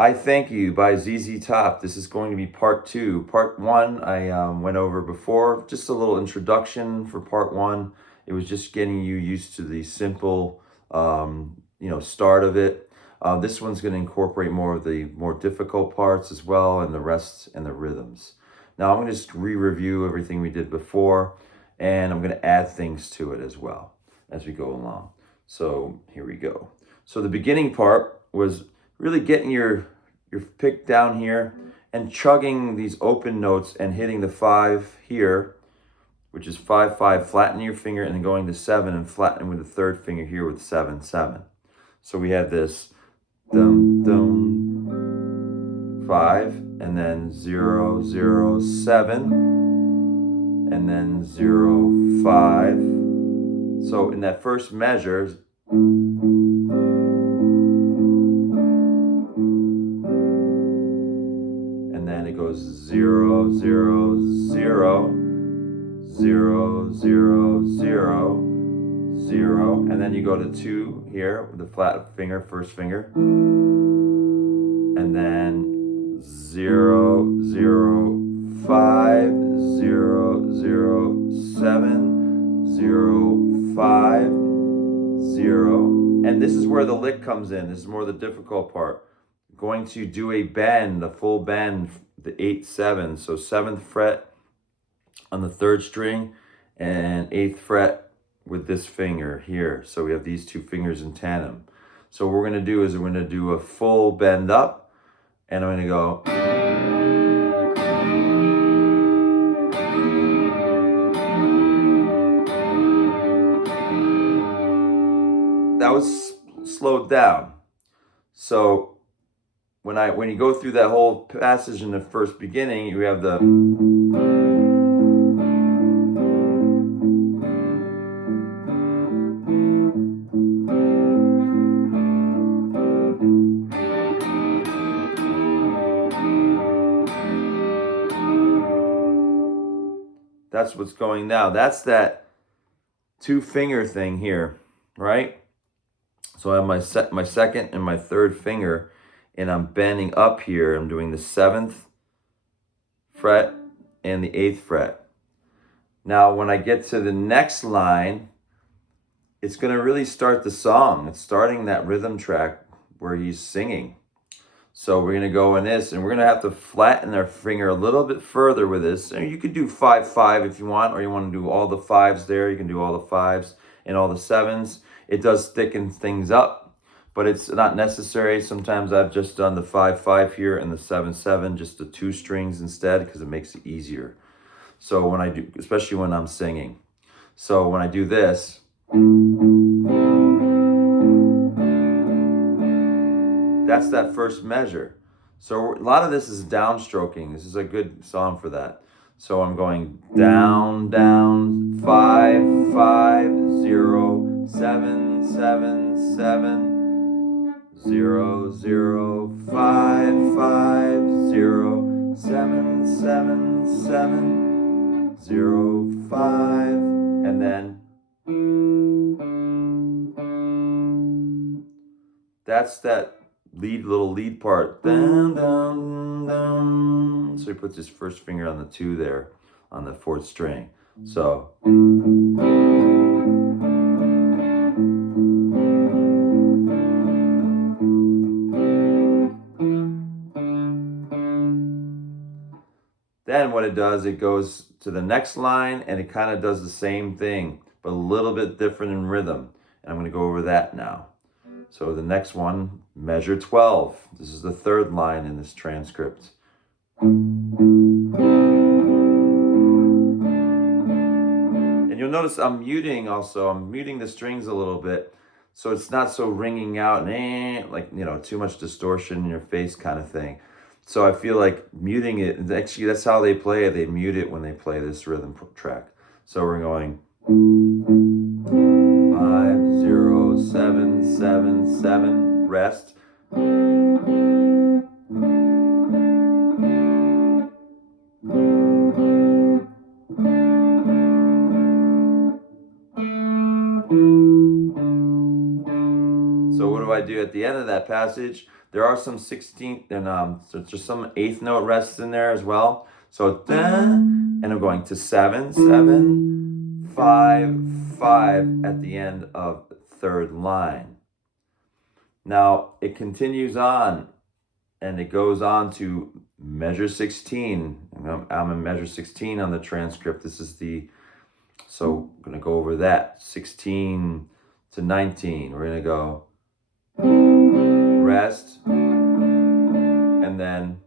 I Thank You by ZZ Top. This is going to be part two. Part one, I went over before, just a little introduction for part one. It was just getting you used to the simple, start of it. This one's going to incorporate more of the more difficult parts as well, and the rest and the rhythms. Now, I'm going to just re-review everything we did before, and I'm going to add things to it as well as we go along. So here we go. So the beginning part was really getting your pick down here and chugging these open notes and hitting the 5 here, which is 5 5, flatten your finger, and then going to 7 and flatten with the third finger here with 7 7. So we had this dum dum 5, and then 0 0 7, and then 0 5. So in that first measure, and then it goes 0 0 0 0 0 0 0, and then you go to 2 here with the flat finger, first finger, and then 0 0 5 0 0 7 0 5 0, and this is where the lick comes in. This is more the difficult part. Going to do a bend, a full bend, the 8 7. So 7th fret on the 3rd string and 8th fret with this finger here. So we have these two fingers in tandem. So what we're going to do is we're going to do a full bend up, and I'm going to go. That was slowed down. So when you go through that whole passage in the first beginning, you have the, that's what's going now. That's that 2-finger thing here, right? So I have my second and my 3rd finger, and I'm bending up here. I'm doing the 7th fret and the 8th fret. Now, when I get to the next line, it's going to really start the song. It's starting that rhythm track where he's singing. So we're going to go in this, and we're going to have to flatten our finger a little bit further with this. And you could do 5 5 if you want, or you want to do all the 5s there. You can do all the 5s and all the 7s. It does thicken things up, but it's not necessary. Sometimes I've just done the 5 5 here and the 7 7, just the 2 strings instead, because it makes it easier. So when I do, especially when I'm singing. So when I do this, that's that first measure. So a lot of this is downstroking. This is a good song for that. So I'm going down, down, 5 5 0 7 7 7 0 0 5 5 0 7 7 7 0 5, and then that's that little lead part. Down, down, down. So he puts his first finger on the 2 there on the 4th string. So then what it does, it goes to the next line, and it kind of does the same thing, but a little bit different in rhythm. And I'm going to go over that now. So the next one, measure 12. This is the 3rd line in this transcript. And you'll notice I'm muting also. I'm muting the strings a little bit, so it's not so ringing out and like, too much distortion in your face kind of thing. So I feel like muting it, actually that's how they play it. They mute it when they play this rhythm track. So we're going 5 0 7 7 7, rest. So what do I do at the end of that passage? There are some 16th and so there's some eighth note rests in there as well. So and I'm going to 7, 7, 5, 5 at the end of the third line. Now it continues on, and it goes on to measure 16. I'm in measure 16 on the transcript. This is so I'm gonna go over that. 16 to 19. We're gonna go rest, and then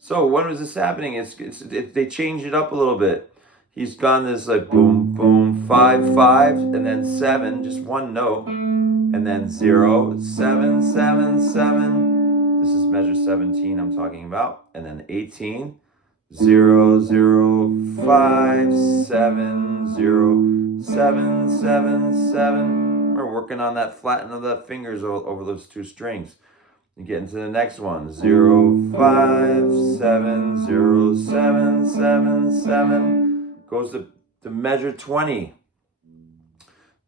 so when is this happening? They changed it up a little bit. He's gone this like boom, boom, 5, 5, and then 7, just one note, and then 0, 7, 7, 7. This is measure 17 I'm talking about, and then 18, 0, 0, 5, 7, 0, 7, 7, 7. We're working on that flattening of the fingers over those two strings. You get into the next one. 0, 5, 7, 0, 7, 7, 7. Goes to measure 20.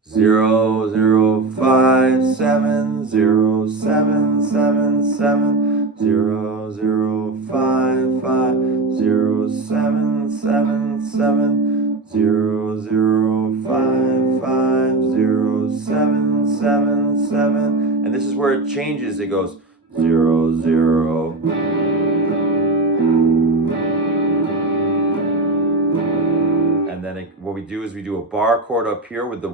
0, 0, 5, 7, 0, 7, 7, 7. 0, 0, 5, 5, 0, 7, 7, 7. 0, 0, 5, 5, 0, 7, 7, 7. And this is where it changes. It goes 0, 0. And then what we do is we do a bar chord up here with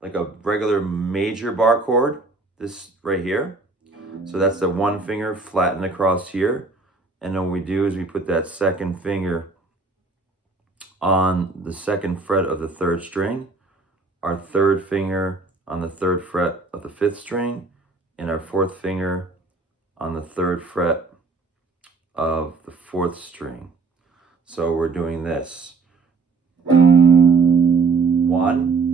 like a regular major bar chord, this right here. So that's the one finger flattened across here. And then what we do is we put that second finger on the second fret of the third string, our third finger on the third fret of the fifth string, and our fourth finger on the third fret of the fourth string. So we're doing this. 1,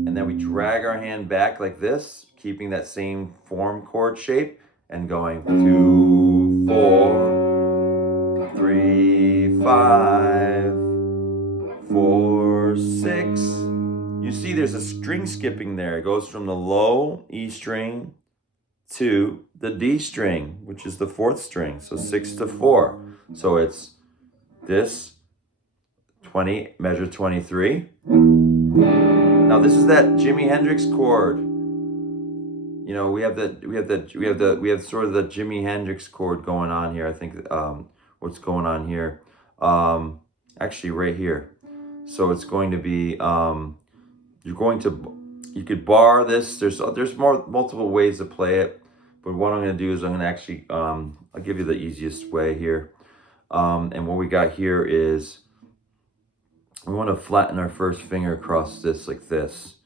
and then we drag our hand back like this, keeping that same form chord shape, and going 2, 4, 3, 5, 4, 6. You see there's a string skipping there. It goes from the low E string to the D string, which is the fourth string. So 6 to 4. So it's this 20, measure 23. Now this is that Jimi Hendrix chord. You know, we have sort of the Jimi Hendrix chord going on here. I think what's going on here, actually right here. So it's going to be you could bar this. There's multiple ways to play it, but what I'm going to do is I'm going to actually I'll give you the easiest way here. And what we got here is we want to flatten our first finger across this like this.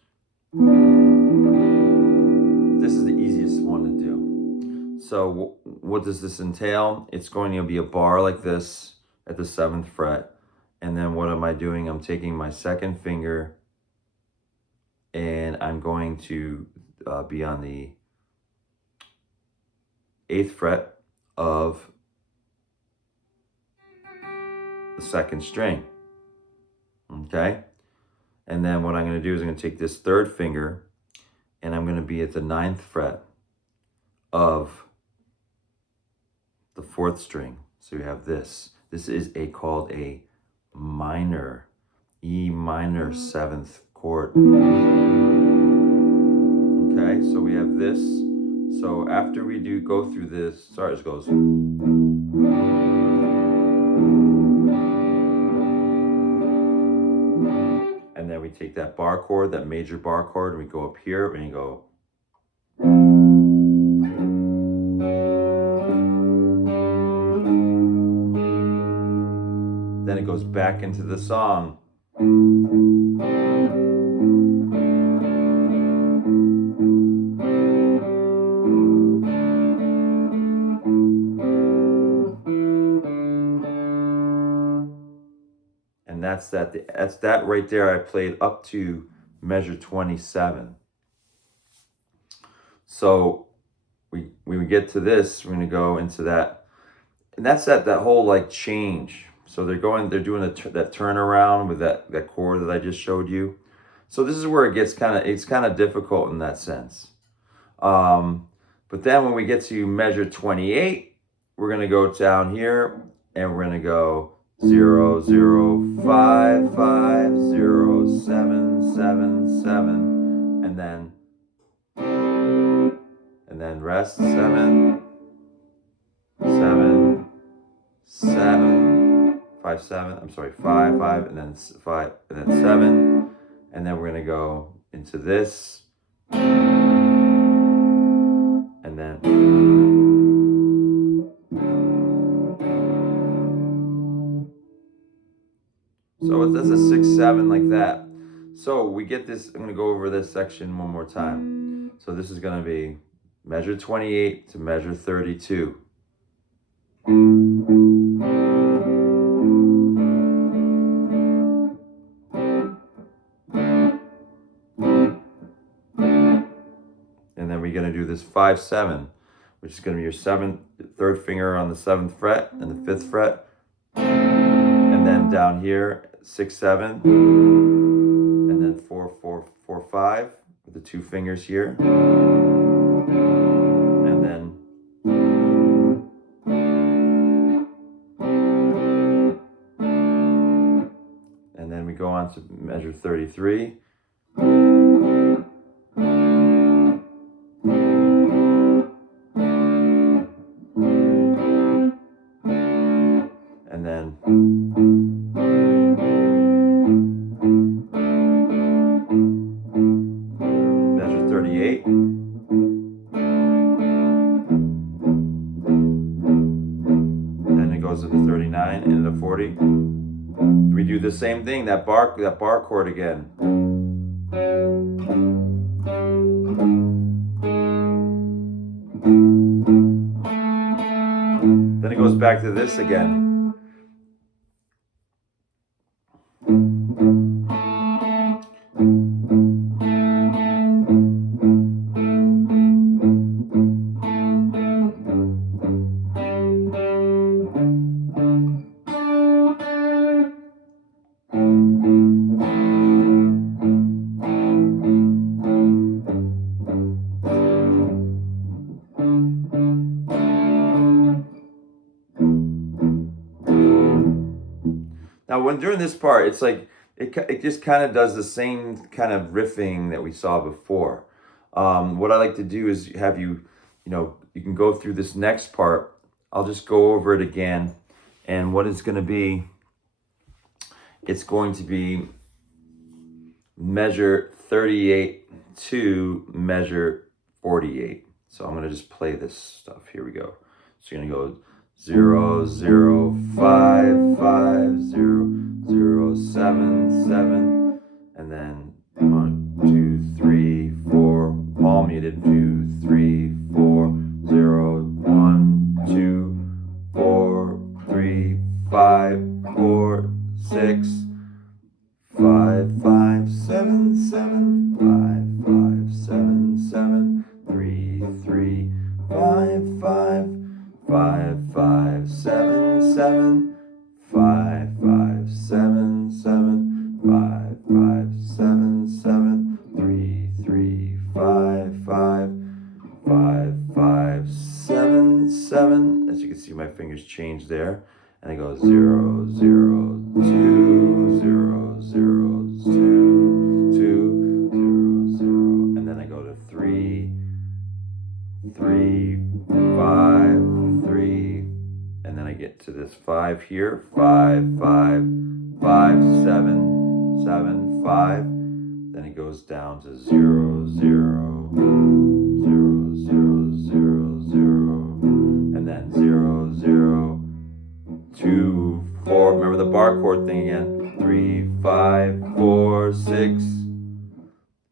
This is the easiest one to do. So what does this entail? It's going to be a bar like this at the 7th fret. And then what am I doing? I'm taking my second finger and I'm going to be on the 8th fret of the second string. Okay? And then what I'm going to do is I'm going to take this third finger and I'm going to be at the 9th fret of the 4th string. So you have this. This is called a minor, E minor 7th chord. Okay, so we have this. So after we go through this, sorry, it goes. And then we take that bar chord, that major bar chord, and we go up here and you go. Then it goes back into the song. And that's that right there. I played up to measure 27. So we when we get to this, we're going to go into that. And that's that whole like change. So they're doing that turnaround with that chord that I just showed you. So this is where it's kind of difficult in that sense. But then when we get to measure 28, we're going to go down here and we're going to go 0, 0, 5, 5, 0, 7, 7, 7, and then rest 7, 7, 7, 5, 7. I'm sorry, 5, 5, and then 5, and then 7, and then we're going to go into this, and then. So that's a 6, 7 like that. So we get this, I'm going to go over this section one more time. So this is going to be measure 28 to measure 32. And then we're going to do this 5, 7, which is going to be your third finger on the 7th fret and the 5th fret. And then down here, 6, 7, and then 4, 4, 4, 5 with the 2 fingers here. And then we go on to measure 33. And then measure 38. Then it goes into 39 and into 40. We do the same thing, that bar chord again. Then it goes back to this again. Now, when during this part, it's like it just kind of does the same kind of riffing that we saw before. What I like to do is have you can go through this next part. I'll just go over it again, and what it's going to be, it's going to be measure 38 to measure 48. So I'm going to just play this stuff. Here we go. So you're going to go 0, 0, 5, 5, 0, 0, 7, 7, and then 1, 2, 3, 4, all muted, 2, 3, 4, 0, 1, 2, 4, 3, 5, 4, 6, 5, 5, 7, 7, 5, 5, 7, 7, 3, 3, 5, 5, 5, 5, 7, 7, 5, 5, 7, 7, 5, 5, 7, 7, 3, 3, 5, 5, 5, 5, 7, 7. As you can see, my fingers change there. And I go 0, 0, 2, 0, 0, 2, 2, 0, 0. And then I go to 3, 3, 5, 3. And then I get to this 5 here. 5, 5, 5, 7, 7, 5. Then it goes down to 0, 0, 0, 0, 0, 0. And then 0, 0, 2, 4. Remember the bar chord thing again. 3, 5, 4, 6.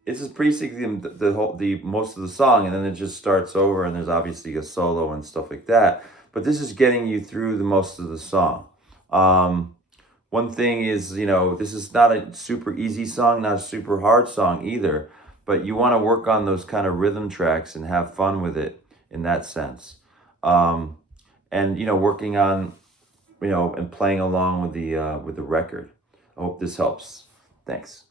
This is basically the most of the song, and then it just starts over, and there's obviously a solo and stuff like that. But this is getting you through the most of the song. One thing is, this is not a super easy song, not a super hard song either. But you want to work on those kind of rhythm tracks and have fun with it. in that sense. Um, and working on and playing along with the record. I hope this helps. Thanks.